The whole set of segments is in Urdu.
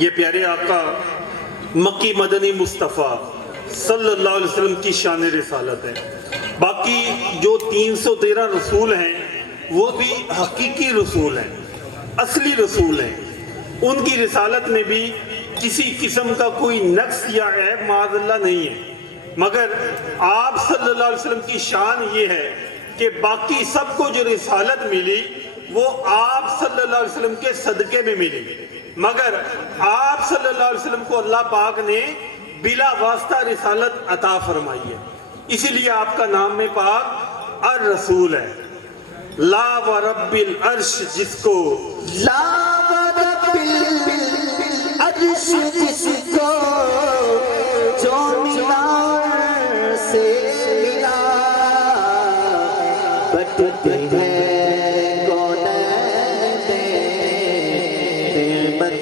یہ پیارے آقا مکی مدنی مصطفیٰ صلی اللہ علیہ وسلم کی شان رسالت ہے۔ باقی جو 313 رسول ہیں وہ بھی حقیقی رسول ہیں، اصلی رسول ہیں۔ ان کی رسالت میں بھی کسی قسم کا کوئی نقص یا عیب معاذ اللہ نہیں ہے، مگر آپ صلی اللہ علیہ وسلم کی شان یہ ہے کہ باقی سب کو جو رسالت ملی وہ آپ صلی اللہ علیہ وسلم کے صدقے میں ملی، مگر آپ صلی اللہ علیہ وسلم کو اللہ پاک نے بلا واسطہ رسالت عطا فرمائی ہے، اسی لیے آپ کا نام پاک الرسول ہے۔ لا و رب العرش جس کو، لا ورب العرش جس کو جو مینار سے ملا، بٹتے ہیں کونین میں نعمت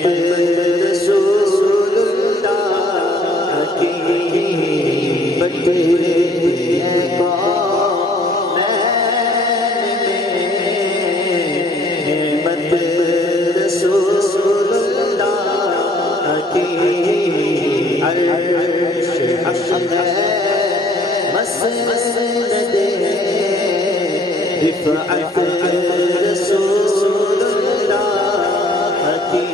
رسول اللہ کی، بٹتے ہیں رسول اللہ کی، عرش حق ہے مسند ہے، رفعت رسول اللہ کی،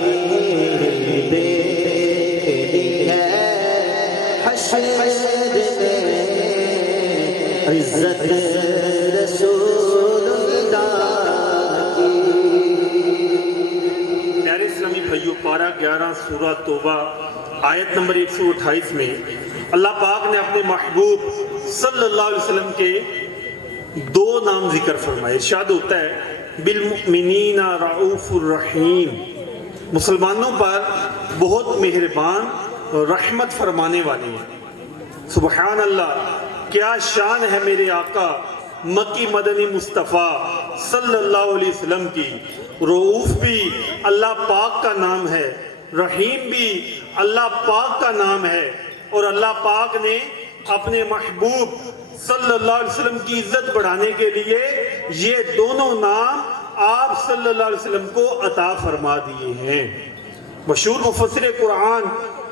دیکھنی ہے حشر میں عزت رسول اللہ کی۔ پیارے اسلامی بھائیو، پارہ 11 سورہ توبہ آیت نمبر 128 میں اللہ پاک نے اپنے محبوب صلی اللہ علیہ وسلم کے دو نام ذکر فرمائے۔ ارشاد ہوتا ہے بالمؤمنین رعوف الرحیم، مسلمانوں پر بہت مہربان رحمت فرمانے والے ہیں۔ سبحان اللہ، کیا شان ہے میرے آقا مکی مدنی مصطفیٰ صلی اللہ علیہ وسلم کی۔ رعوف بھی اللہ پاک کا نام ہے، رحیم بھی اللہ پاک کا نام ہے، اور اللہ پاک نے اپنے محبوب صلی اللہ علیہ وسلم کی عزت بڑھانے کے لیے یہ دونوں نام آپ صلی اللہ علیہ وسلم کو عطا فرما دیے ہیں۔ مشہور مفسر قرآن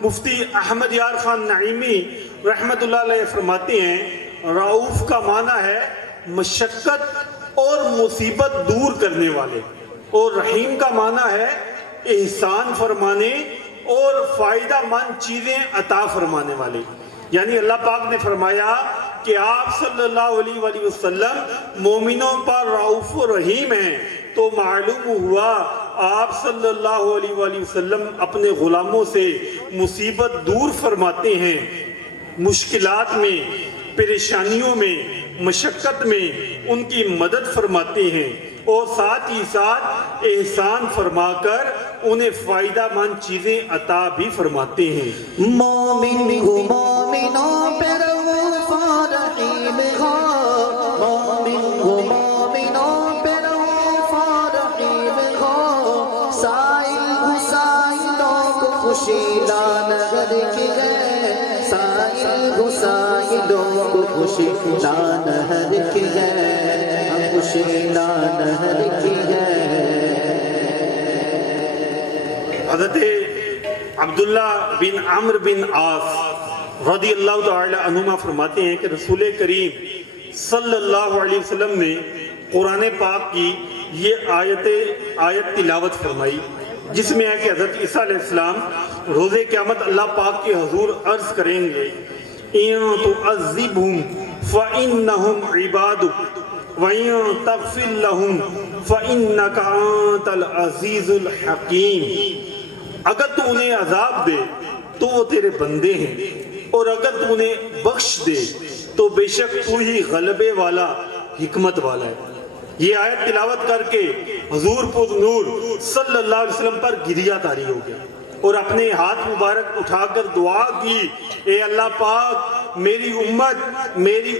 مفتی احمد یار خان نعیمی رحمت اللہ علیہ فرماتے ہیں رعوف کا معنی ہے مشقت اور مصیبت دور کرنے والے، اور رحیم کا معنی ہے احسان فرمانے اور فائدہ مند چیزیں عطا فرمانے والے۔ یعنی اللہ پاک نے فرمایا کہ آپ صلی اللہ علیہ وآلہ وسلم مومنوں پر رعوف و رحیم ہیں، تو معلوم ہوا آپ صلی اللہ علیہ وآلہ وسلم اپنے غلاموں سے مصیبت دور فرماتے ہیں، مشکلات میں، پریشانیوں میں، مشقت میں ان کی مدد فرماتے ہیں، اور ساتھ ہی ساتھ احسان فرما کر انہیں فائدہ مند چیزیں عطا بھی فرماتے ہیں۔ مومن ہو مومنوں پہ رعوف و رحیم ہو، مومن ہو مومنوں پہ رعوف و رحیم ہو، سائل ہو سائلوں کو خوشی لانہر کی ہے، سائل ہو سائلوں کو خوشی لانہر کی ہے، خوشی لانہر کی ہے۔ حضرت عبداللہ بن عمرو بن عاص رضی اللہ تعالی عنہما فرماتے ہیں کہ رسول کریم صلی اللہ علیہ وسلم نے قرآن پاک کی یہ آیت تلاوت فرمائی، جس میں ہے کہ حضرت عیسیٰ علیہ السلام روز قیامت اللہ پاک کے حضور عرض کریں گے اِن تُعَذِّبْهُمْ فَإِنَّهُمْ عِبَادُكَ وَإِن تَغْفِرْ لَهُمْ فَإِنَّكَ أَنْتَ الْعَزِيزُ الْحَكِيمُ۔ اگر تو انہیں عذاب دے تو وہ تیرے بندے ہیں، اور اگر تو انہیں بخش دے تو بے شک تو ہی غلبے والا، حکمت والا ہے۔ یہ آیت تلاوت کر کے حضور پر نور صلی اللہ علیہ وسلم پر گریہ طاری ہو گیا، اور اپنے ہاتھ مبارک اٹھا کر دعا کی، اے اللہ پاک میری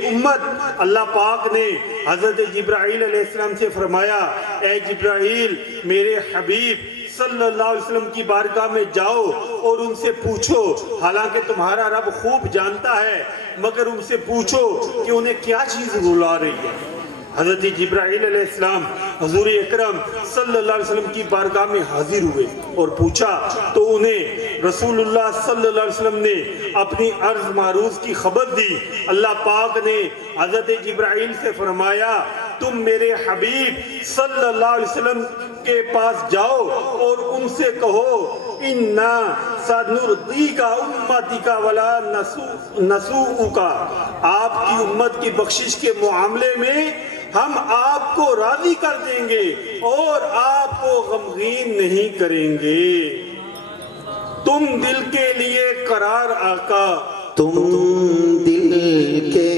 امت۔ اللہ پاک نے حضرت جبرائیل علیہ السلام سے فرمایا اے جبرائیل میرے حبیب صلی اللہ علیہ وسلم کی بارگاہ میں جاؤ اور ان سے پوچھو، حالانکہ تمہارا رب خوب جانتا ہے، مگر ان سے پوچھو کہ انہیں کیا چیز رلا رہی ہے۔ حضرت جبرائیل علیہ السلام حضور اکرم صلی اللہ علیہ وسلم کی بارگاہ میں حاضر ہوئے اور پوچھا تو انہیں رسول اللہ صلی اللہ علیہ وسلم نے اپنی عرض معروض کی خبر دی، اللہ پاک نے حضرت جبرائیل سے فرمایا تم میرے حبیب صلی اللہ علیہ وسلم کے پاس جاؤ اور ان سے کہو اِنَّا سَنُرْضِيكَ أُمَّتِكَ وَلَا نَسُوءُكَ، آپ کی امت کی بخشش کے معاملے میں ہم آپ کو راضی کر دیں گے اور آپ کو غمگین نہیں کریں گے۔ تم دل کے لیے قرار آقا، تم دل کے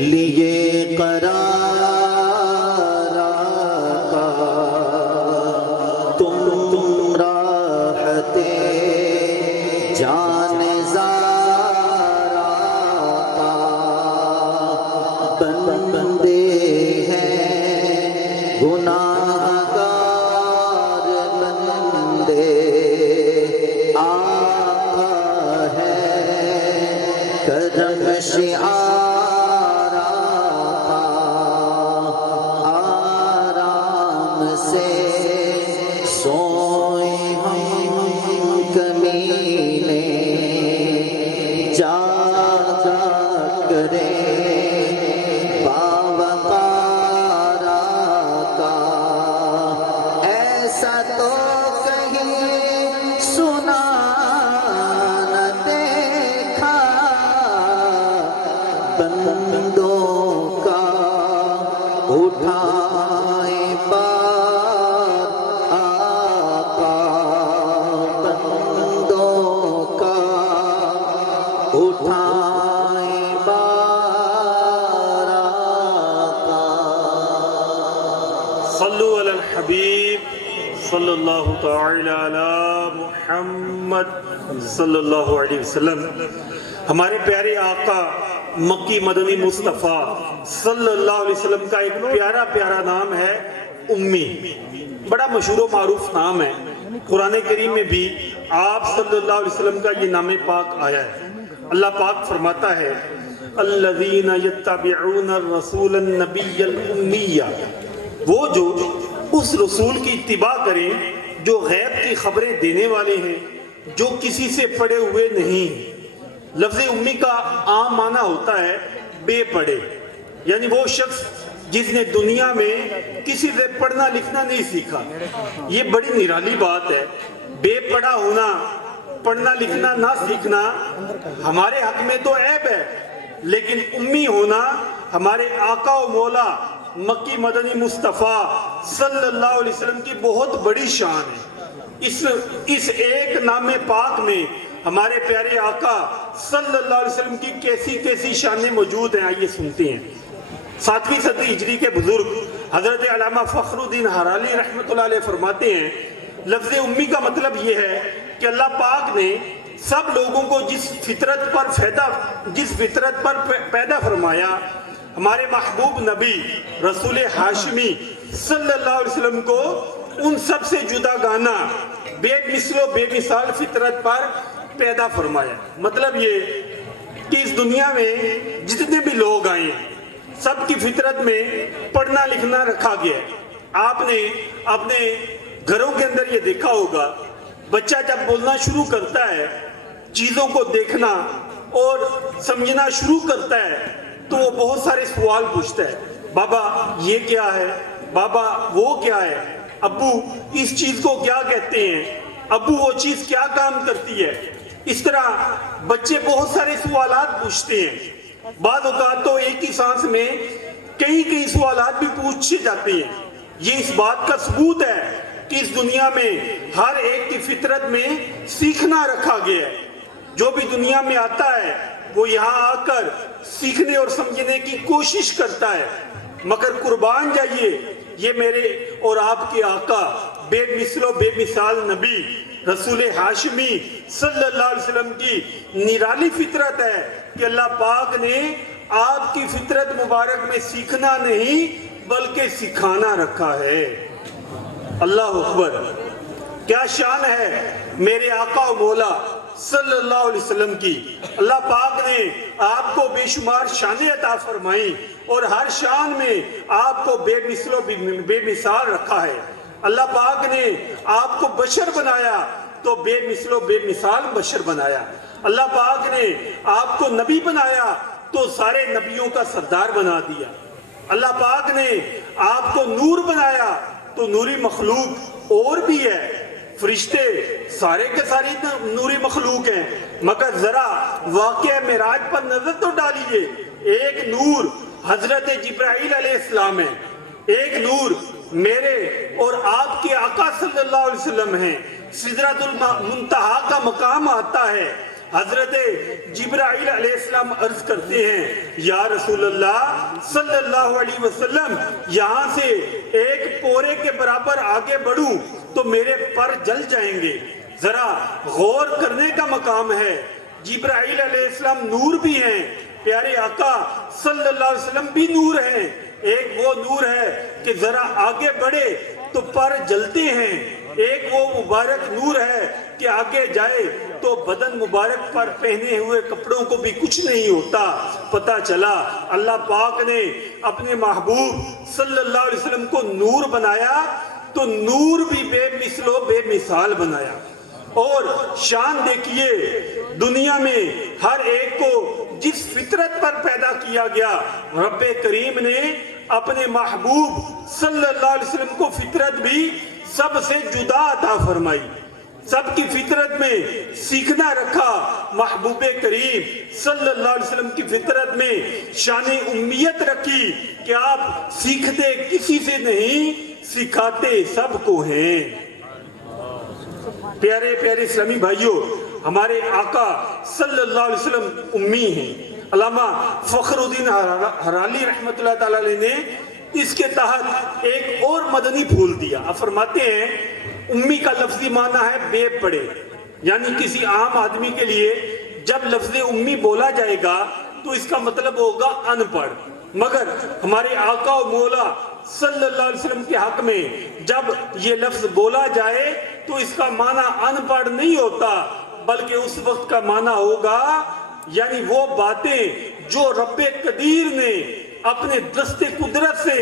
لیے قرار آقا، تم راحت جان زار آقا، بندے ہیں گناہگار بندے، آقا ہے کرم شعار آقا، آرام سے سوئے ہم کمینے، جاگا کریں باوقار آقا، ایسا تو کہیں سنا نہ دیکھا، بندوں کا اٹھائے بار آقا، بندوں کا اٹھائے بار آقا۔ صلو علی الحبیب صلی اللہ تعالی علی محمد صلی اللہ علیہ وسلم۔ ہمارے پیارے آقا مکی مدنی مصطفیٰ صلی اللہ علیہ وسلم کا ایک پیارا پیارا نام ہے امی، بڑا مشہور و معروف نام ہے۔ قرآن کریم میں بھی آپ صلی اللہ علیہ وسلم کا یہ نام پاک آیا ہے۔ اللہ پاک فرماتا ہے الذین یتبعون الرسول النبی الامی، وہ جو اس رسول کی اتباع کریں جو غیب کی خبریں دینے والے ہیں، جو کسی سے پڑھے ہوئے نہیں۔ لفظ امی کا عام معنی ہوتا ہے بے پڑھے، یعنی وہ شخص جس نے دنیا میں کسی سے پڑھنا لکھنا نہیں سیکھا۔ یہ بڑی نرالی بات ہے، بے پڑھا ہونا، پڑھنا لکھنا نہ سیکھنا ہمارے حق میں تو عیب ہے، لیکن امی ہونا ہمارے آقا و مولا مکی مدنی مصطفیٰ صلی اللہ علیہ وسلم کی بہت بڑی شان ہے۔ اس ایک نام پاک میں ہمارے پیارے آقا صلی اللہ علیہ وسلم کی کیسی کیسی شانیں موجود ہیں، آئیے سنتے ہیں۔ 7ویں صدی ہجری کے بزرگ حضرت علامہ فخر الدین ہرالی رحمۃ اللہ علیہ فرماتے ہیں لفظ امی کا مطلب یہ ہے کہ اللہ پاک نے سب لوگوں کو جس فطرت پر پیدا فرمایا، ہمارے محبوب نبی رسول ہاشمی صلی اللہ علیہ وسلم کو ان سب سے جدا گانا بے مثل و بے مثال فطرت پر پیدا فرمایا۔ مطلب یہ کہ اس دنیا میں جتنے بھی لوگ آئے ہیں سب کی فطرت میں پڑھنا لکھنا رکھا گیا ہے۔ آپ نے اپنے گھروں کے اندر یہ دیکھا ہوگا، بچہ جب بولنا شروع کرتا ہے، چیزوں کو دیکھنا اور سمجھنا شروع کرتا ہے تو وہ بہت سارے سوال پوچھتا ہے، بابا یہ کیا ہے، بابا وہ کیا ہے، ابو اس چیز کو کیا کہتے ہیں، ابو وہ چیز کیا کام کرتی ہے۔ اس طرح بچے بہت سارے سوالات پوچھتے ہیں، بعض اوقات تو ایک ہی سانس میں کئی سوالات بھی پوچھے جاتے ہیں۔ یہ اس بات کا ثبوت ہے کہ اس دنیا میں ہر ایک کی فطرت میں سیکھنا رکھا گیا ہے۔ جو بھی دنیا میں آتا ہے وہ یہاں آ کر سیکھنے اور سمجھنے کی کوشش کرتا ہے، مگر قربان جائیے یہ میرے اور آپ کے آقا بے مثل و بے مثال نبی رسول ہاشمی صلی اللہ علیہ وسلم کی نرالی فطرت ہے کہ اللہ پاک نے آپ کی فطرت مبارک میں سیکھنا نہیں بلکہ سکھانا رکھا ہے۔ اللہ اکبر، کیا شان ہے میرے آقا و مولا صلی اللہ علیہ وسلم کی۔ اللہ پاک نے آپ کو بے شمار شانیں عطا فرمائیں اور ہر شان میں آپ کو بے مثل و بے مثال رکھا ہے۔ اللہ پاک نے آپ کو بشر بنایا تو بے مثل و بے مثال بشر بنایا، اللہ پاک نے آپ کو نبی بنایا تو سارے نبیوں کا سردار بنا دیا، اللہ پاک نے آپ کو نور بنایا تو نوری مخلوق اور بھی ہے، فرشتے سارے کے سارے نوری مخلوق ہیں، مگر ذرا واقعہ معراج پر نظر تو ڈالیے، ایک نور حضرت جبرائیل علیہ السلام ہے، ایک نور میرے اور آپ کے آقا صلی اللہ علیہ وسلم ہیں، سدرۃ المنتہا کا مقام آتا ہے، حضرت جبرائیل علیہ السلام عرض کرتے ہیں یا رسول اللہ صلی اللہ علیہ وسلم، یہاں سے ایک پورے کے برابر آگے بڑھوں تو میرے پر جل جائیں گے، ذرا غور کرنے کا مقام ہے، جبرائیل علیہ السلام نور بھی ہیں، پیارے آقا صلی اللہ علیہ وسلم بھی نور ہیں، ایک وہ نور ہے کہ ذرا آگے بڑھے تو پر جلتے ہیں، ایک وہ مبارک نور ہے کہ آگے جائے تو بدن مبارک پر پہنے ہوئے کپڑوں کو بھی کچھ نہیں ہوتا، پتہ چلا اللہ پاک نے اپنے محبوب صلی اللہ علیہ وسلم کو نور بنایا تو نور بھی بے مثل و بے مثال بنایا، اور شان دیکھیے دنیا میں ہر ایک کو جس فطرت پر پیدا کیا گیا، رب کریم نے اپنے محبوب صلی اللہ علیہ وسلم کو فطرت بھی سب سے جدا عطا فرمائی، سب کی فطرت میں سیکھنا رکھا، محبوب کریم صلی اللہ علیہ وسلم کی فطرت میں شان امیت رکھی کہ آپ سیکھتے کسی سے نہیں، سکھاتے سب کو ہیں۔ پیارے پیارے اسلامی بھائیوں، ہمارے آقا صلی اللہ علیہ وسلم امی ہیں، علامہ فخر الدین ہرالی رحمۃ اللہ تعالی علیہ نے اس کے تحت ایک اور مدنی پھول دیا، آپ فرماتے ہیں امی کا لفظی معنی ہے بے پڑھے، یعنی کسی عام آدمی کے لیے جب لفظ امی بولا جائے گا تو اس کا مطلب ہوگا ان پڑھ، مگر ہمارے آقا و مولا صلی اللہ علیہ وسلم کے حق میں جب یہ لفظ بولا جائے تو اس کا معنی ان پڑھ نہیں ہوتا، بلکہ اس وقت کا معنی ہوگا یعنی وہ باتیں جو رب قدیر نے اپنے دست قدرت سے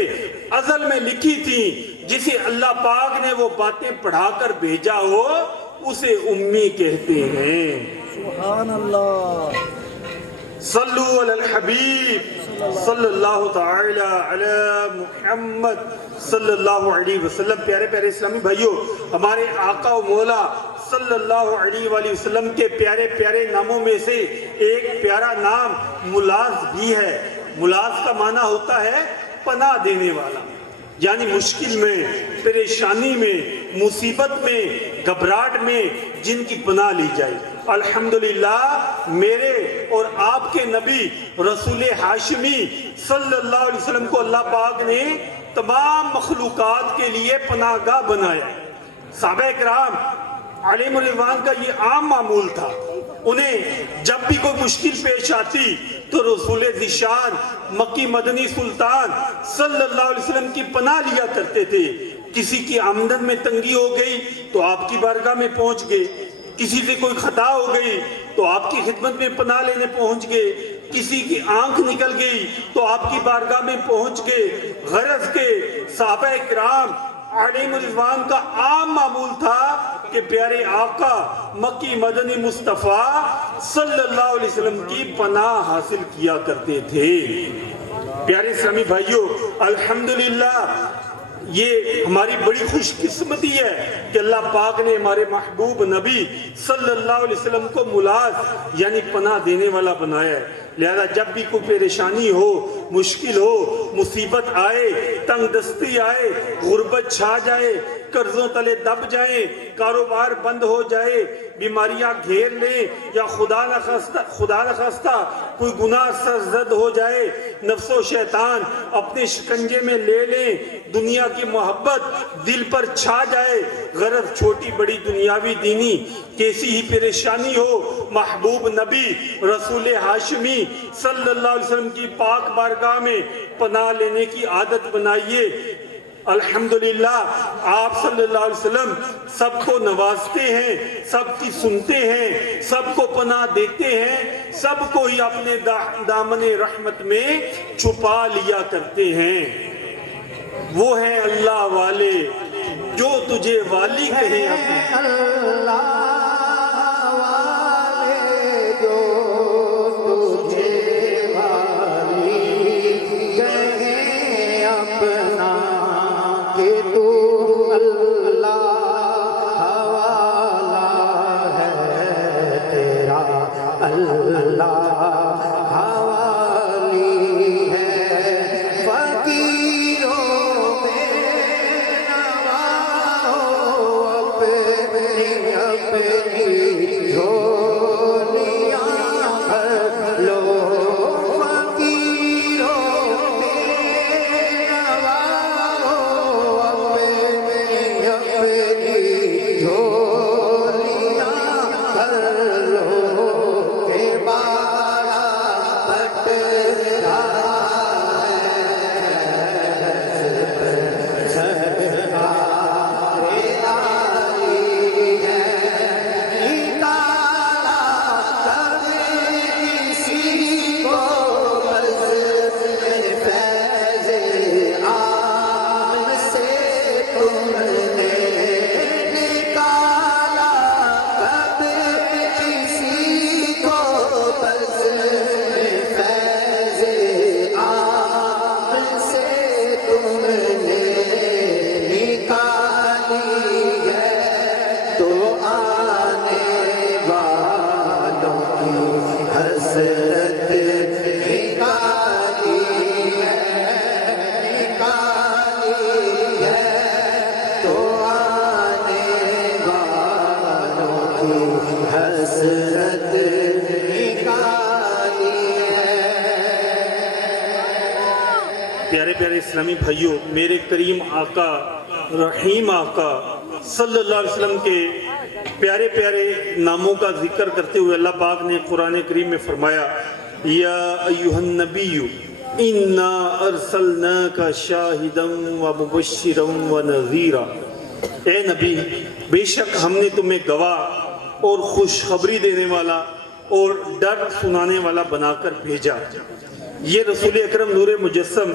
ازل میں لکھی تھی، جسے اللہ پاک نے وہ باتیں پڑھا کر بھیجا ہو، اسے امی کہتے ہیں۔ سبحان اللہ، صلو علی الحبیب صلی اللہ تعالی علی محمد صلی اللہ علیہ وسلم۔ پیارے پیارے اسلامی بھائیوں، ہمارے آقا و مولا صلی اللہ علیہ وآلہ وسلم کے پیارے پیارے ناموں میں سے ایک پیارا نام ملاذ بھی ہے۔ ملاذ کا معنی ہوتا ہے پناہ دینے والا، یعنی مشکل میں، پریشانی میں، مصیبت میں، گھبراہٹ میں جن کی پناہ لی جائے۔ الحمدللہ میرے اور آپ کے نبی رسول ہاشمی صلی اللہ علیہ وسلم کو اللہ پاک نے تمام مخلوقات کے لیے پناہ گاہ بنایا۔ صحابہ کرام علیہم الرضوان کا یہ عام معمول تھا، انہیں جب بھی کوئی مشکل پیش آتی تو رسول ذیشان مکی مدنی سلطان صلی اللہ علیہ وسلم کی پناہ لیا کرتے تھے۔ کسی کی آمدن میں تنگی ہو گئی تو آپ کی بارگاہ میں پہنچ گئے، کسی سے کوئی خطا ہو گئی تو آپ کی خدمت میں پناہ لینے پہنچ گئے، کسی کی آنکھ نکل گئی تو آپ کی بارگاہ میں پہنچ گئے۔ غرض کے صحابہ کرام علیہم الرضوان کا عام معمول تھا کہ پیارے آقا مکی مدنی مصطفیٰ صلی اللہ علیہ وسلم کی پناہ حاصل کیا کرتے تھے۔ پیارے اسلامی بھائیوں، الحمدللہ یہ ہماری بڑی خوش قسمتی ہے کہ اللہ پاک نے ہمارے محبوب نبی صلی اللہ علیہ وسلم کو ملاذ یعنی پناہ دینے والا بنایا ہے۔ لہذا جب بھی کوئی پریشانی ہو، مشکل ہو، مصیبت آئے، تنگ دستی آئے، غربت چھا جائے، قرضوں تلے دب جائیں، کاروبار بند ہو جائے، بیماریاں گھیر لیں، یا خدا نخواستہ کوئی گناہ سرزد ہو جائے، نفس و شیطان اپنے شکنجے میں لے لیں، دنیا کی محبت دل پر چھا جائے، غرض چھوٹی بڑی دنیاوی دینی کیسی ہی پریشانی ہو، محبوب نبی رسول ہاشمی صلی اللہ علیہ وسلم کی پاک بارگاہ میں پناہ لینے کی عادت بنائیے۔ الحمدللہ آپ صلی اللہ علیہ وسلم سب کو نوازتے ہیں، سب کی سنتے ہیں، سب کو پناہ دیتے ہیں، سب کو ہی اپنے دامن رحمت میں چھپا لیا کرتے ہیں۔ وہ ہیں اللہ والے جو تجھے والی کہیں۔ اللہ اللہ حوالی ہے فقیروں میں نواز اپنی اپنی جھولیاں بھر لو پیارے پیارے اسلامی بھائیوں، میرے کریم آقا رحیم آقا صلی اللہ علیہ وسلم کے پیارے پیارے ناموں کا ذکر کرتے ہوئے اللہ پاک نے قرآن کریم میں فرمایا یا ایھا النبی انا ارسلناک شاہدا ومبشرا ونذیرا، اے نبی بے شک ہم نے تمہیں گواہ اور خوشخبری دینے والا اور ڈر سنانے والا بنا کر بھیجا۔ یہ رسول اکرم نور مجسم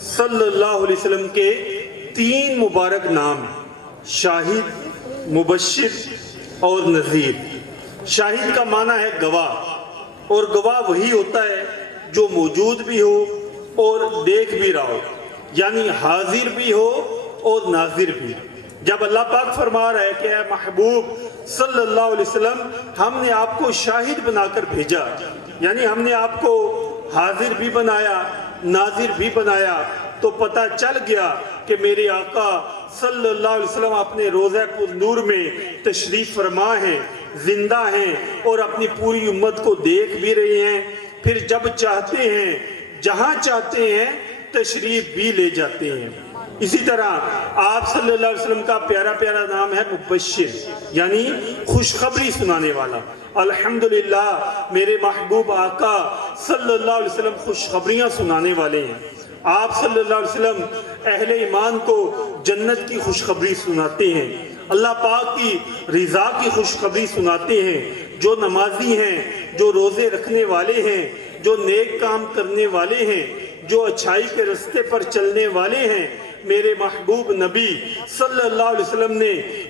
صلی اللہ علیہ وسلم کے 3 مبارک نام، شاہد، مبشر اور نذیر۔ شاہد کا معنی ہے گواہ، اور گواہ وہی ہوتا ہے جو موجود بھی ہو اور دیکھ بھی رہا ہو، یعنی حاضر بھی ہو اور ناظر بھی۔ جب اللہ پاک فرما رہا ہے کہ اے محبوب صلی اللہ علیہ وسلم ہم نے آپ کو شاہد بنا کر بھیجا، یعنی ہم نے آپ کو حاضر بھی بنایا، ناظر بھی بنایا، تو پتہ چل گیا کہ میرے آقا صلی اللہ علیہ وسلم اپنے روضہ نور میں تشریف فرما ہیں، زندہ ہیں اور اپنی پوری امت کو دیکھ بھی رہے ہیں، پھر جب چاہتے ہیں جہاں چاہتے ہیں تشریف بھی لے جاتے ہیں۔ اسی طرح آپ صلی اللہ علیہ وسلم کا پیارا پیارا نام ہے مبشر، یعنی خوشخبری سنانے والا۔ الحمدللہ میرے محبوب آقا صلی اللہ علیہ وسلم خوشخبریاں سنانے والے ہیں۔ آپ صلی اللہ علیہ وسلم اہل ایمان کو جنت کی خوشخبری سناتے ہیں، اللہ پاک کی رضا کی خوشخبری سناتے ہیں۔ جو نمازی ہیں، جو روزے رکھنے والے ہیں، جو نیک کام کرنے والے ہیں، جو اچھائی کے رستے پر چلنے والے ہیں، میرے محبوب نبی صلی اللہ علیہ وسلم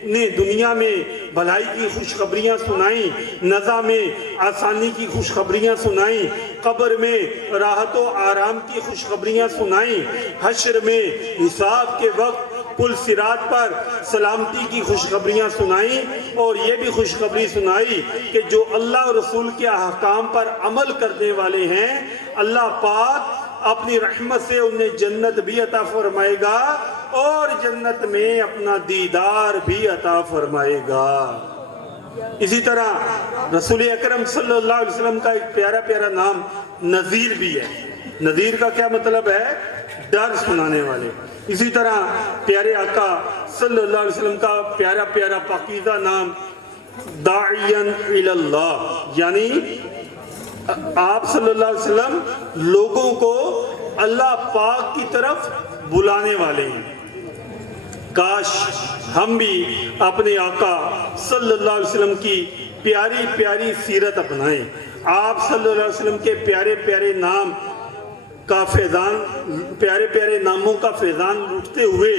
نے دنیا میں بھلائی کی خوشخبریاں سنائیں، نزا میں آسانی کی خوشخبریاں سنائیں، قبر میں راحت و آرام کی خوشخبریاں سنائیں، حشر میں حساب کے وقت پل صراط پر سلامتی کی خوشخبریاں سنائیں، اور یہ بھی خوشخبری سنائی کہ جو اللہ اور رسول کے احکام پر عمل کرنے والے ہیں اللہ پاک اپنی رحمت سے انہیں جنت بھی عطا فرمائے گا اور جنت میں اپنا دیدار بھی عطا فرمائے گا۔ اسی طرح رسول اکرم صلی اللہ علیہ وسلم کا ایک پیارا پیارا نام نذیر بھی ہے۔ نذیر کا کیا مطلب ہے؟ ڈر سنانے والے۔ اسی طرح پیارے آقا صلی اللہ علیہ وسلم کا پیارا پیارا پاکیزہ نام داعین الی اللہ، یعنی آپ صلی اللہ علیہ وسلم لوگوں کو اللہ پاک کی طرف بلانے والے ہیں۔ کاش ہم بھی اپنے آقا صلی اللہ علیہ وسلم کی پیاری پیاری سیرت اپنائیں، آپ صلی اللہ علیہ وسلم کے پیارے پیارے نام کا فیضان، پیارے پیارے ناموں کا فیضان لوٹتے ہوئے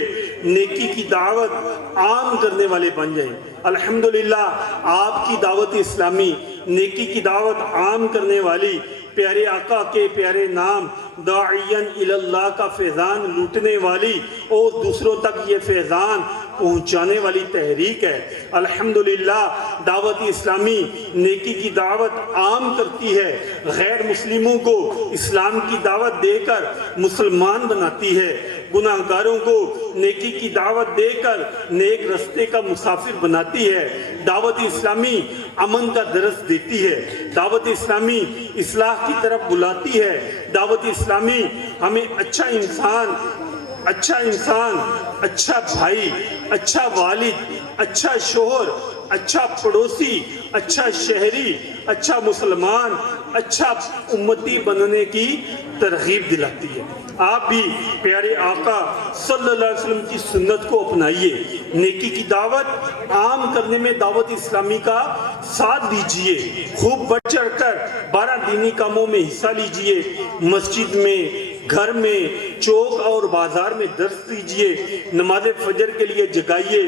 نیکی کی دعوت عام کرنے والے بن جائیں۔ الحمدللہ آپ کی دعوت اسلامی نیکی کی دعوت عام کرنے والی، پیارے آقا کے پیارے نام داعین الی اللہ کا فیضان لوٹنے والی اور دوسروں تک یہ فیضان پہنچانے والی تحریک ہے۔ الحمدللہ دعوت اسلامی نیکی کی دعوت عام کرتی ہے، غیر مسلموں کو اسلام کی دعوت دے کر مسلمان بناتی ہے، گناہ گاروں کو نیکی کی دعوت دے کر نیک رستے کا مسافر بناتی ہے۔ دعوت اسلامی امن کا درس دیتی ہے، دعوت اسلامی اصلاح کی طرف بلاتی ہے، دعوت اسلامی ہمیں اچھا انسان، اچھا بھائی، اچھا والد، اچھا شوہر، اچھا پڑوسی، اچھا شہری، اچھا مسلمان، اچھا امتی بننے کی ترغیب دلاتی ہے۔ آپ بھی پیارے آقا صلی اللہ علیہ وسلم کی سنت کو اپنائیے، نیکی کی دعوت عام کرنے میں دعوت اسلامی کا ساتھ دیجئے، خوب بڑھ چڑھ کر 12 دینی کاموں میں حصہ لیجئے، مسجد میں، گھر میں، چوک اور بازار میں درس دیجئے، نماز فجر کے لیے جگائیے،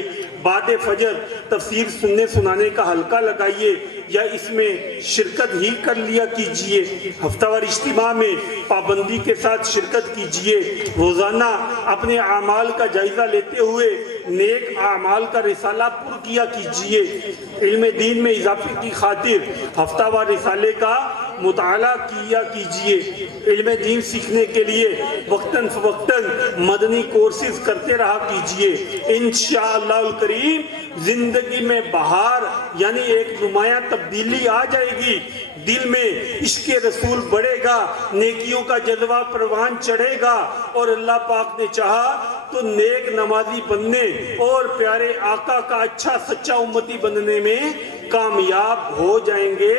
بعد فجر تفسیر سننے سنانے کا حلقہ لگائیے یا اس میں شرکت ہی کر لیا کیجئے، ہفتہ وار اجتماع میں پابندی کے ساتھ شرکت کیجئے، روزانہ اپنے اعمال کا جائزہ لیتے ہوئے نیک اعمال کا رسالہ پر کیا کیجئے، علم دین میں اضافے کی خاطر ہفتہ وار رسالے کا مطالعہ کیا کیجئے، علم دین سیکھنے کے لیے وقتاً فوقتاً مدنی کورسز کرتے رہا کیجئے۔ انشاءاللہ الکریم زندگی میں بہار یعنی ایک نمایاں تبدیلی آ جائے گی، دل میں عشق رسول بڑھے گا، نیکیوں کا جذبہ پروان چڑھے گا، اور اللہ پاک نے چاہا تو نیک نمازی بننے اور پیارے آقا کا اچھا سچا امتی بننے میں کامیاب ہو جائیں گے،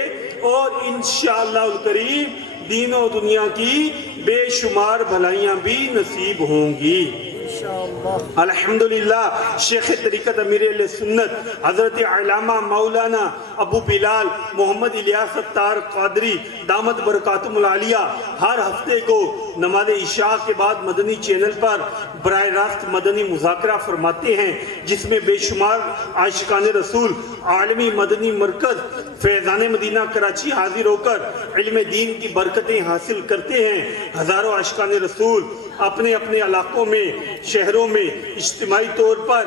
اور انشاءاللہ الکریم دین و دنیا کی بے شمار بھلائیاں بھی نصیب ہوں گی۔ الحمدللہ شیخ طریقت امیر اہل سنت حضرت علامہ مولانا ابو بلال محمد الیاس ستار قادری دامت برکاتہم العالیہ ہر ہفتے کو نماز عشاء کے بعد مدنی چینل پر براہ راست مدنی مذاکرہ فرماتے ہیں، جس میں بے شمار عاشقان رسول عالمی مدنی مرکز فیضان مدینہ کراچی حاضر ہو کر علم دین کی برکتیں حاصل کرتے ہیں۔ ہزاروں عاشقان رسول اپنے اپنے علاقوں میں، شہروں میں اجتماعی طور پر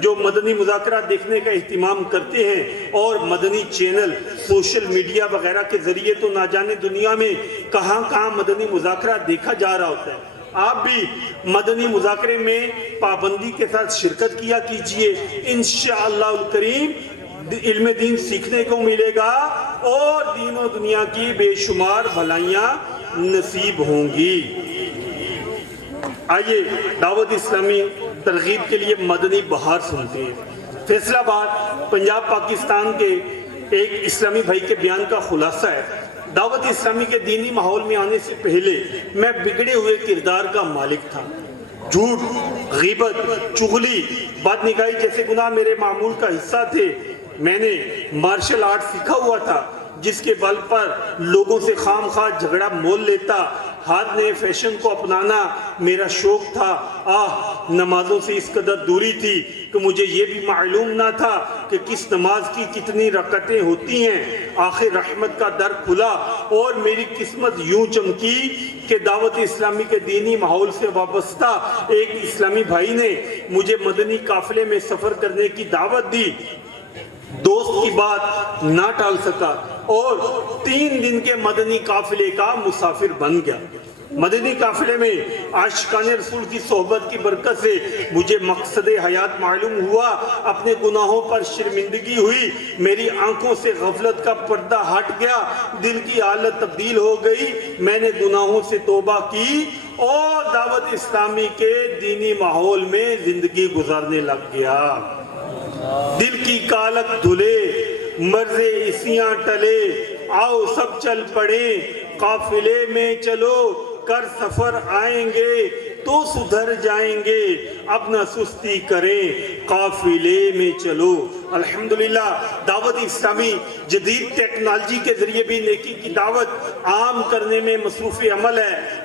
جو مدنی مذاکرہ دیکھنے کا اہتمام کرتے ہیں، اور مدنی چینل سوشل میڈیا وغیرہ کے ذریعے تو نہ جانے دنیا میں کہاں کہاں مدنی مذاکرہ دیکھا جا رہا ہوتا ہے۔ آپ بھی مدنی مذاکرے میں پابندی کے ساتھ شرکت کیا کیجئے، انشاءاللہ الکریم علم دین سیکھنے کو ملے گا اور دین و دنیا کی بے شمار بھلائیاں نصیب ہوں گی۔ آئیے دعوت اسلامی ترغیب کے لیے مدنی بہار سنتے ہیں۔ فیصل آباد پنجاب پاکستان کے ایک اسلامی بھائی کے بیان کا خلاصہ ہے۔ دعوت اسلامی کے دینی ماحول میں آنے سے پہلے میں بگڑے ہوئے کردار کا مالک تھا، جھوٹ، غیبت، چغلی، بد نگاہی جیسے گناہ میرے معمول کا حصہ تھے۔ میں نے مارشل آرٹ سیکھا ہوا تھا، جس کے بل پر لوگوں سے خام خواہ جھگڑا مول لیتا۔ ہاتھ نئے فیشن کو اپنانا میرا شوق تھا۔ نمازوں سے اس قدر دوری تھی کہ مجھے یہ بھی معلوم نہ تھا کہ کس نماز کی کتنی رکعتیں ہوتی ہیں۔ آخر رحمت کا در کھلا اور میری قسمت یوں چمکی کہ دعوت اسلامی کے دینی ماحول سے وابستہ ایک اسلامی بھائی نے مجھے مدنی قافلے میں سفر کرنے کی دعوت دی۔ دوست کی بات نہ ٹال سکا اور 3 دن کے مدنی قافلے کا مسافر بن گیا۔ مدنی قافلے میں عاشقان رسول کی صحبت کی برکت سے مجھے مقصد حیات معلوم ہوا، اپنے گناہوں پر شرمندگی ہوئی، میری آنکھوں سے غفلت کا پردہ ہٹ گیا، دل کی حالت تبدیل ہو گئی، میں نے گناہوں سے توبہ کی اور دعوت اسلامی کے دینی ماحول میں زندگی گزارنے لگ گیا۔ دل کی کالک دھلے، مرض اسیاں ٹلے، آؤ سب چل پڑیں، قافلے میں چلو، کر سفر آئیں گے تو سدھر جائیں گے، اب نہ سستی کریں، قافلے میں چلو۔ الحمدللہ دعوت اسلامی جدید ٹیکنالوجی کے ذریعے بھی نیکی کی دعوت عام کرنے میں مصروف عمل ہے۔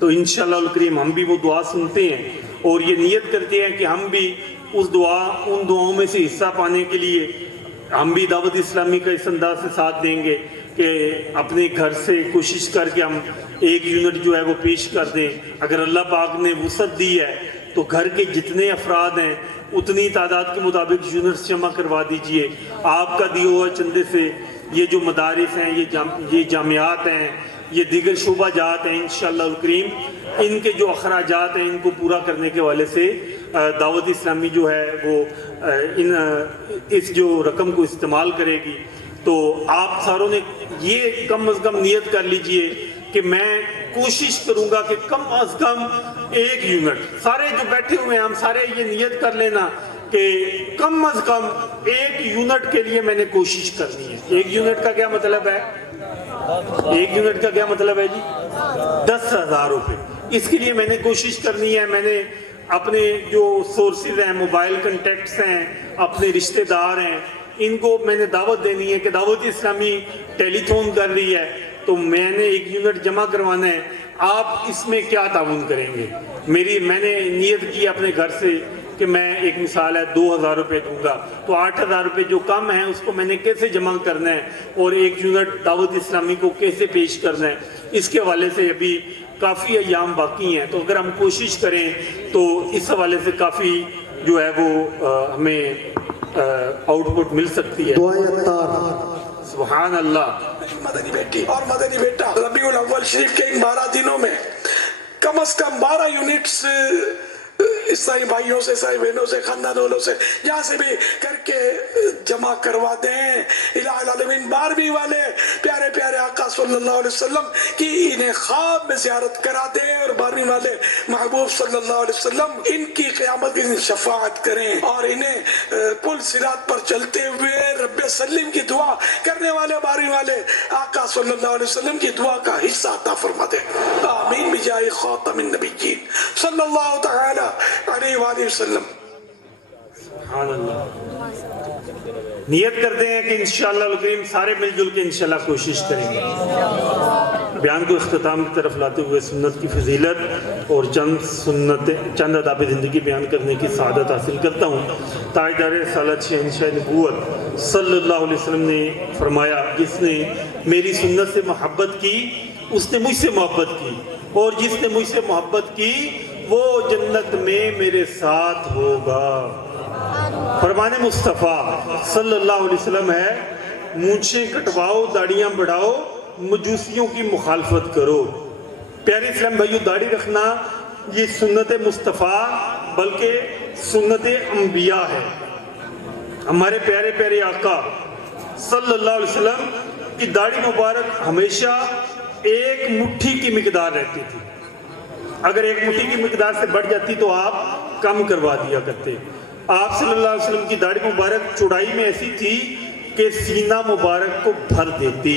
تو انشاءاللہ الکریم ہم بھی وہ دعا سنتے ہیں اور یہ نیت کرتے ہیں کہ ہم بھی ان دعاؤں میں سے حصہ پانے کے لیے ہم بھی دعوت اسلامی کا اس انداز سے ساتھ دیں گے کہ اپنے گھر سے کوشش کر کے ہم 1 یونٹ جو ہے وہ پیش کر دیں. اگر اللہ پاک نے وسعت دی ہے تو گھر کے جتنے افراد ہیں اتنی تعداد کے مطابق یونٹس جمع کروا دیجئے. آپ کا دیے ہوئے چندے سے یہ جو مدارس ہیں, یہ جامعات ہیں, یہ دیگر شعبہ جات ہیں, انشاءاللہ الکریم ان کے جو اخراجات ہیں ان کو پورا کرنے کے والے سے دعوت اسلامی جو ہے وہ اس جو رقم کو استعمال کرے گی. تو آپ ساروں نے یہ کم از کم نیت کر لیجئے کہ میں کوشش کروں گا کہ کم از کم 1 یونٹ, سارے جو بیٹھے ہوئے ہیں ہم سارے یہ نیت کر لینا کہ کم از کم 1 یونٹ کے لیے میں نے کوشش کرنی ہے. 1 یونٹ کا کیا مطلب ہے؟ 1 یونٹ کا کیا مطلب ہے جی؟ 10,000 روپے. اس کے لیے میں نے کوشش کرنی ہے. میں نے اپنے جو سورسز ہیں, موبائل کنٹیکٹس ہیں, اپنے رشتہ دار ہیں, ان کو میں نے دعوت دینی ہے کہ دعوت اسلامی ٹیلی تھون کر رہی ہے تو میں نے 1 یونٹ جمع کروانا ہے. آپ اس میں کیا تعاون کریں گے؟ میں نے نیت کی اپنے گھر سے کہ میں ایک مثال ہے 2,000 روپے دوں گا, تو 8,000 روپے جو کم ہیں اس کو میں نے کیسے جمع کرنا ہے اور 1 یونٹ دعوت اسلامی کو کیسے پیش کرنا ہے. اس کے حوالے سے ابھی کافی ایام باقی ہیں, تو اگر ہم کوشش کریں تو اس حوالے سے کافی جو ہے وہ ہمیں آؤٹ پٹ مل سکتی ہے. سبحان اللہ. مدنی بیٹی اور مدنی بیٹا ربیع الاول شریف کے ان 12 دنوں میں کم از کم 12 یونٹس عیسائی بھائیوں سے, عیسائی بہنوں سے, خاندان والوں سے جہاں سے بھی کر کے جمع کروا دیں. الہ العالمین 12ویں والے پیارے پیارے آقا صلی اللہ علیہ وسلم کی انہیں خواب میں زیارت کرا دیں, اور 12ویں والے محبوب صلی اللہ علیہ وسلم ان کی قیامت کی شفاعت کریں, اور انہیں پل صراط پر چلتے ہوئے رب سلیم کی دعا کرنے والے 12ویں والے آقا صلی اللہ علیہ وسلم کی دعا کا حصہ عطا فرما دیں. آمین بجائے خاتم النبیین صلی اللہ تعالی علیہ وآلہ وسلم. سبحان اللہ. نیت کرتے ہیں کہ انشاءاللہ الکریم سارے مل جل کے انشاءاللہ کوشش کریں گے. بیان کو اختتام کی طرف لاتے ہوئے سنت کی فضیلت اور چند آداب زندگی بیان کرنے کی سعادت حاصل کرتا ہوں. تاجدار رسالت شہنشاہ نبوت صلی اللہ علیہ وسلم نے فرمایا, جس نے میری سنت سے محبت کی اس نے مجھ سے محبت کی, اور جس نے مجھ سے محبت کی وہ جنت میں میرے ساتھ ہوگا. فرمان مصطفیٰ صلی اللہ علیہ وسلم ہے, مونچھیں کٹواؤ, داڑیاں بڑھاؤ, مجوسیوں کی مخالفت کرو. پیارے اسلام بھائیو, داڑھی رکھنا یہ سنت مصطفیٰ بلکہ سنت انبیاء ہے. ہمارے پیارے پیارے آقا صلی اللہ علیہ وسلم کی داڑھی مبارک ہمیشہ 1 مٹھی کی مقدار رہتی تھی. اگر 1 مٹھی کی مقدار سے بڑھ جاتی تو آپ کم کروا دیا کرتے. آپ صلی اللہ علیہ وسلم کی داڑھی مبارک چوڑائی میں ایسی تھی کہ سینہ مبارک کو بھر دیتی.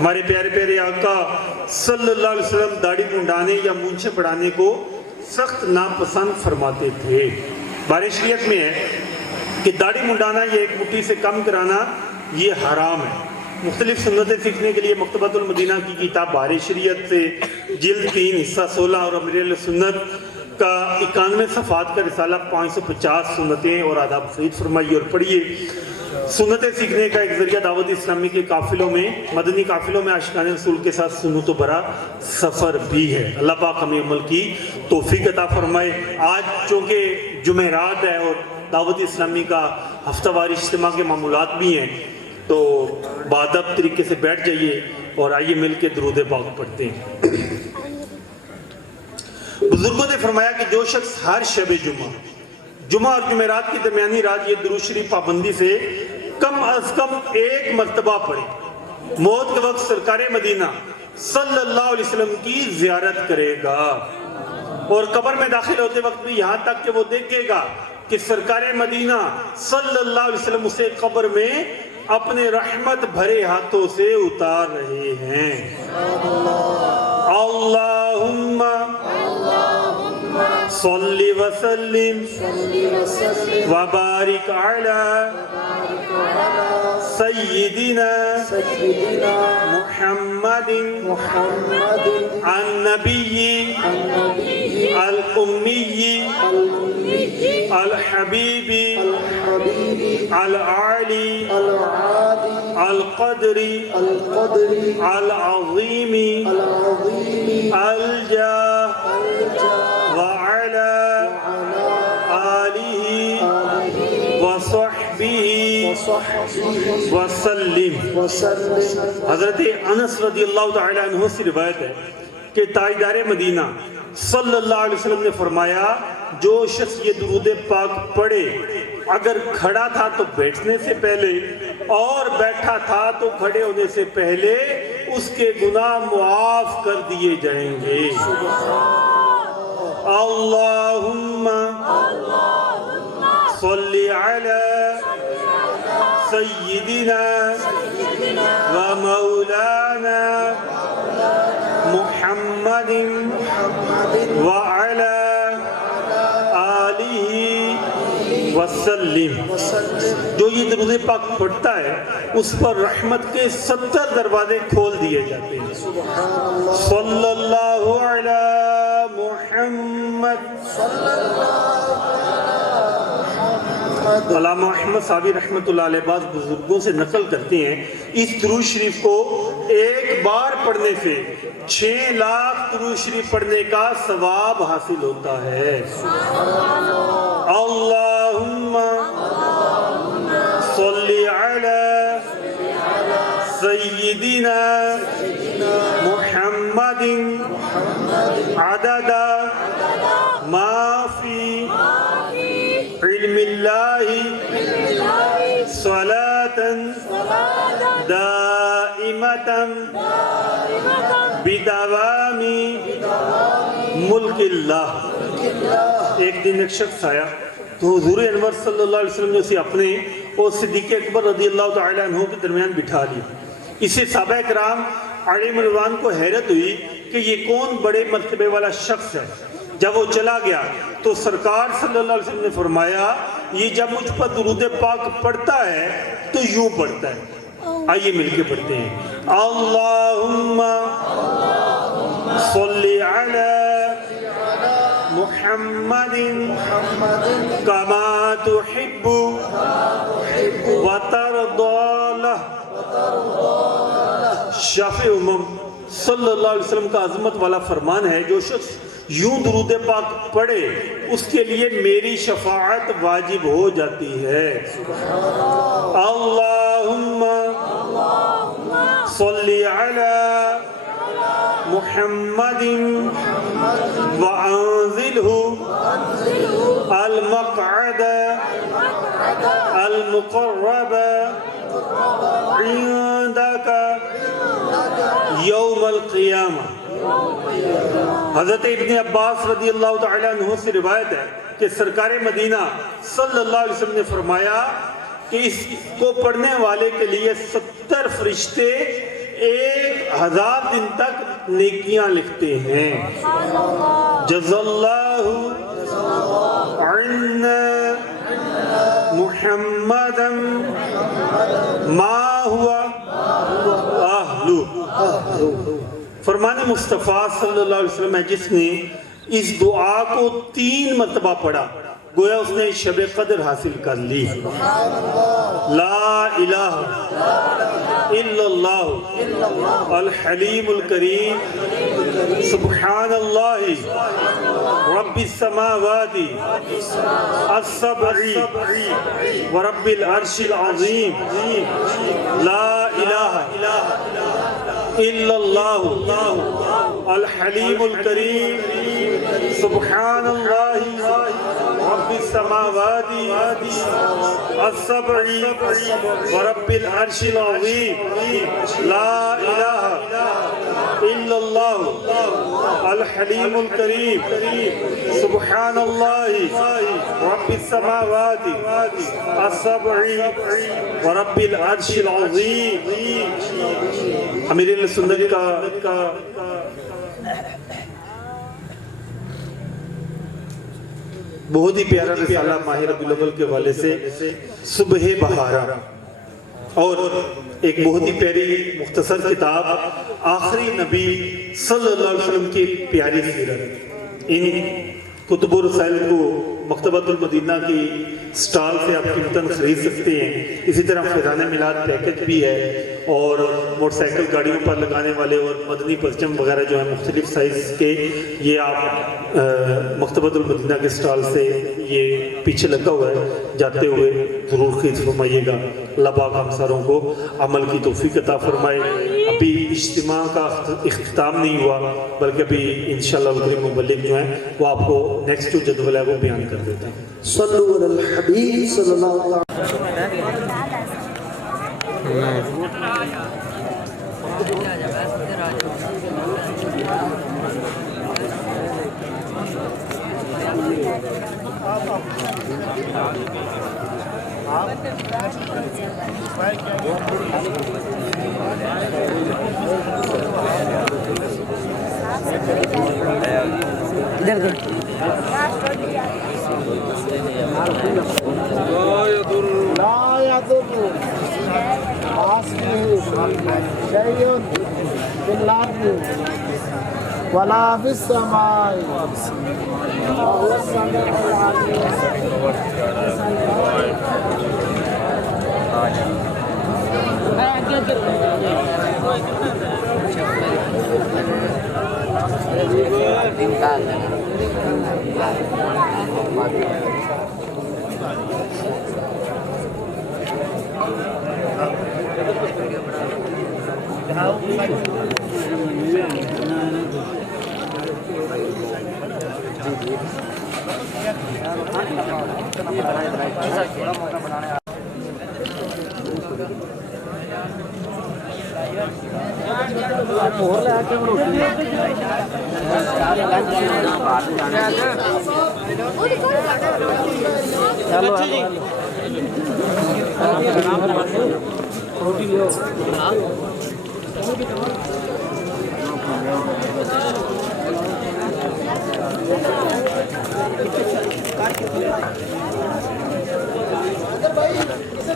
ہمارے پیارے پیارے آقا صلی اللہ علیہ وسلم داڑھی منڈانے یا مونچھیں بڑھانے کو سخت ناپسند فرماتے تھے. بارے شریعت میں ہے کہ داڑھی منڈانا یا 1 مٹھی سے کم کرانا یہ حرام ہے. مختلف سنتیں سیکھنے کے لیے مکتبۃ المدینہ کی کتاب بارے شریعت سے جلد 3 حصہ 16 اور امیر اہل سنت کا 91 صفحات کا رسالہ 550 سنتیں اور آداب شہید فرمائیے اور پڑھیے. سنتیں سیکھنے کا ایک ذریعہ دعوت اسلامی کے قافلوں میں, مدنی قافلوں میں عاشقان رسول کے ساتھ سنت و برا سفر بھی ہے. اللہ پاک ہمیں عمل کی توفیق عطا فرمائے. آج چونکہ جمعرات ہے اور دعوت اسلامی کا ہفتہ وار اجتماع کے معمولات بھی ہیں, تو بادب طریقے سے بیٹھ جائیے اور آئیے مل کے درود پاک پڑھتے ہیں. بزرگوں نے فرمایا کہ جو شخص ہر شب جمعہ اور جمعرات کی درمیانی رات یہ درود شریف پابندی سے کم از کم 1 مرتبہ پڑھے, موت کے وقت سرکار مدینہ صلی اللہ علیہ وسلم کی زیارت کرے گا, اور قبر میں داخل ہوتے وقت بھی یہاں تک کہ وہ دیکھے گا کہ سرکار مدینہ صلی اللہ علیہ وسلم اسے قبر میں اپنے رحمت بھرے ہاتھوں سے اتار رہے ہیں. اللہم صلی وسلم وبارک علی سیدنا محمد محمد النبي النبي الأمي الأمي الحبيب الحبيب العالي العالي القدر القدر العظيم العظيم الجاه الجاه وعلى آله وصحبه وصحبه وسلم. وسلم. حضرت انس رضی اللہ تعالی عنہ سے روایت ہے کہ تاجدار مدینہ صلی اللہ علیہ وسلم نے فرمایا جو شخص یہ درود پاک پڑھے اگر کھڑا تھا تو بیٹھنے سے پہلے اور بیٹھا تھا تو کھڑے ہونے سے پہلے اس کے گناہ معاف کر دیے جائیں گے. اللہم صلی علی سیدنا و مولانا محمد وعلى آلہ وسلم. جو یہ درود پاک پڑھتا ہے اس پر رحمت کے 70 دروازے کھول دیے جاتے ہیں. صلی اللہ علی محمد. علامہ احمد صابی رحمۃ اللہ علیہ بعض بزرگوں سے نقل کرتے ہیں اس درود شریف کو ایک بار پڑھنے سے 6 لاکھ درود شریف پڑھنے کا ثواب حاصل ہوتا ہے. اللہم صلی علی سیدنا محمد عدد ما فی علم اللہ صلاة دائمة بدوام ملک اللہ. ایک دن ایک شخص آیا تو حضور انور صلی اللہ علیہ وسلم نے اسے اپنے اور صدیق اکبر رضی اللہ تعالی عنہ کے درمیان بٹھا لی. اسے صحابہ کرام علیہم رضوان کو حیرت ہوئی کہ یہ کون بڑے مرتبے والا شخص ہے. جب وہ چلا گیا تو سرکار صلی اللہ علیہ وسلم نے فرمایا یہ جب مجھ پر درود پاک پڑھتا ہے تو یوں پڑھتا ہے. آئیے مل کے پڑھتے ہیں. اللہم صلی علی محمد کما تحب وترضى. شافع امم صلی اللہ علیہ وسلم کا عظمت والا فرمان ہے جو شخص یوں درود پاک پڑھے اس کے لیے میری شفاعت واجب ہو جاتی ہے. اللہم صلی علی محمد وانزلہ المقعد المقرب عندک یوم القیامہ. حضرت ابن عباس رضی اللہ تعالی عنہ سے روایت ہے کہ سرکار مدینہ صلی اللہ علیہ وسلم نے فرمایا کہ اس کو پڑھنے والے کے لیے 70 فرشتے 1000 دن تک نیکیاں لکھتے ہیں. جزا اللہ عنا محمدا ما ہوا اہلو. فرمان مصطفیٰ صلی اللہ علیہ وسلم ہے جس نے اس دعا کو 3 مرتبہ پڑھا گویا اس نے شب قدر حاصل کر لی. لا الہ الا اللہ الحلیم الکریم سبحان اللہ رب السماوات السبع ورب العرش العظیم. لا الہ الا اللہ الحلیم الکریم سبحان اللہ رب السماوات السبع ورب العرش العظیم. لا الہ الا اللہ الحلیم الکریم سبحان اللہ رب السماوات السبع ورب العرش العظیم. امیر سنت کا بہت ہی پیارا رسالہ ماہ ربیع الاول کے حوالے سے صبح بہارا اور ایک بہت ہی پیاری مختصر کتاب آخری نبی صلی اللہ علیہ وسلم کی پیاری سیرت. ان کتب و رسائل کو مکتبۃ المدینہ کی سٹال سے آپ قیمتاً خرید سکتے ہیں. اسی طرح فیضان میلاد پیکج بھی ہے اور موٹر سائیکل گاڑیوں پر لگانے والے اور مدنی پرچم وغیرہ جو ہیں مختلف سائز کے، یہ آپ مکتبۃ المدینہ کے سٹال سے یہ پیچھے لگا ہوا ہے، جاتے ہوئے ضرور خرید فرمائیے گا. اللہ پاک ہم ساروں کو عمل کی توفیق عطا فرمائے. ابھی اجتماع کا اختتام نہیں ہوا، بلکہ ابھی انشاءاللہ الکریم مبلغ جو ہیں وہ آپ کو نیکسٹ جو جدول ہے وہ بیان کر دیتے ہیں. صلو علی الحبیب صلی اللہ علیہ لا يضر شيء في الأرض ولا في السماء وهو السميع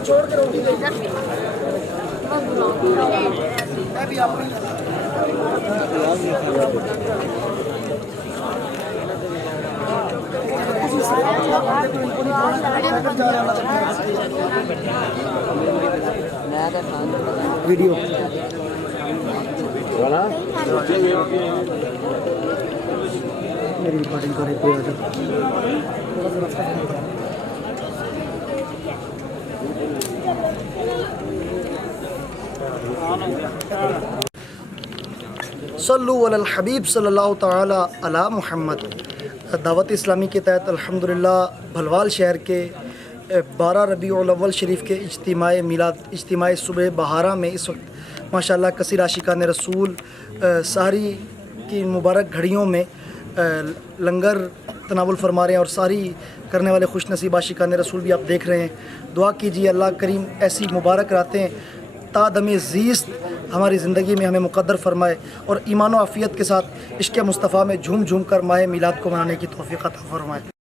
چھوڑ کے روٹی لے جا بھی اپنی ویڈیو میری ریکارڈنگ کرے کوئی صلو علی الحبیب صلی اللہ تعالی علی محمد. دعوت اسلامی کے تحت الحمدللہ بھلوال شہر کے 12 ربیع الاول شریف کے اجتماع صبح بہارہ میں اس وقت ماشاءاللہ کثیر عاشقان رسول سحری کی مبارک گھڑیوں میں لنگر تناول فرما رہے ہیں اور سحری کرنے والے خوش نصیب عاشقان رسول بھی آپ دیکھ رہے ہیں. دعا کیجیے اللہ کریم ایسی مبارک راتیں تا دم زیست ہماری زندگی میں ہمیں مقدر فرمائے اور ایمان و عافیت کے ساتھ عشق مصطفیٰ میں جھوم جھوم کر ماہ میلاد کو منانے کی توفیق عطا فرمائے.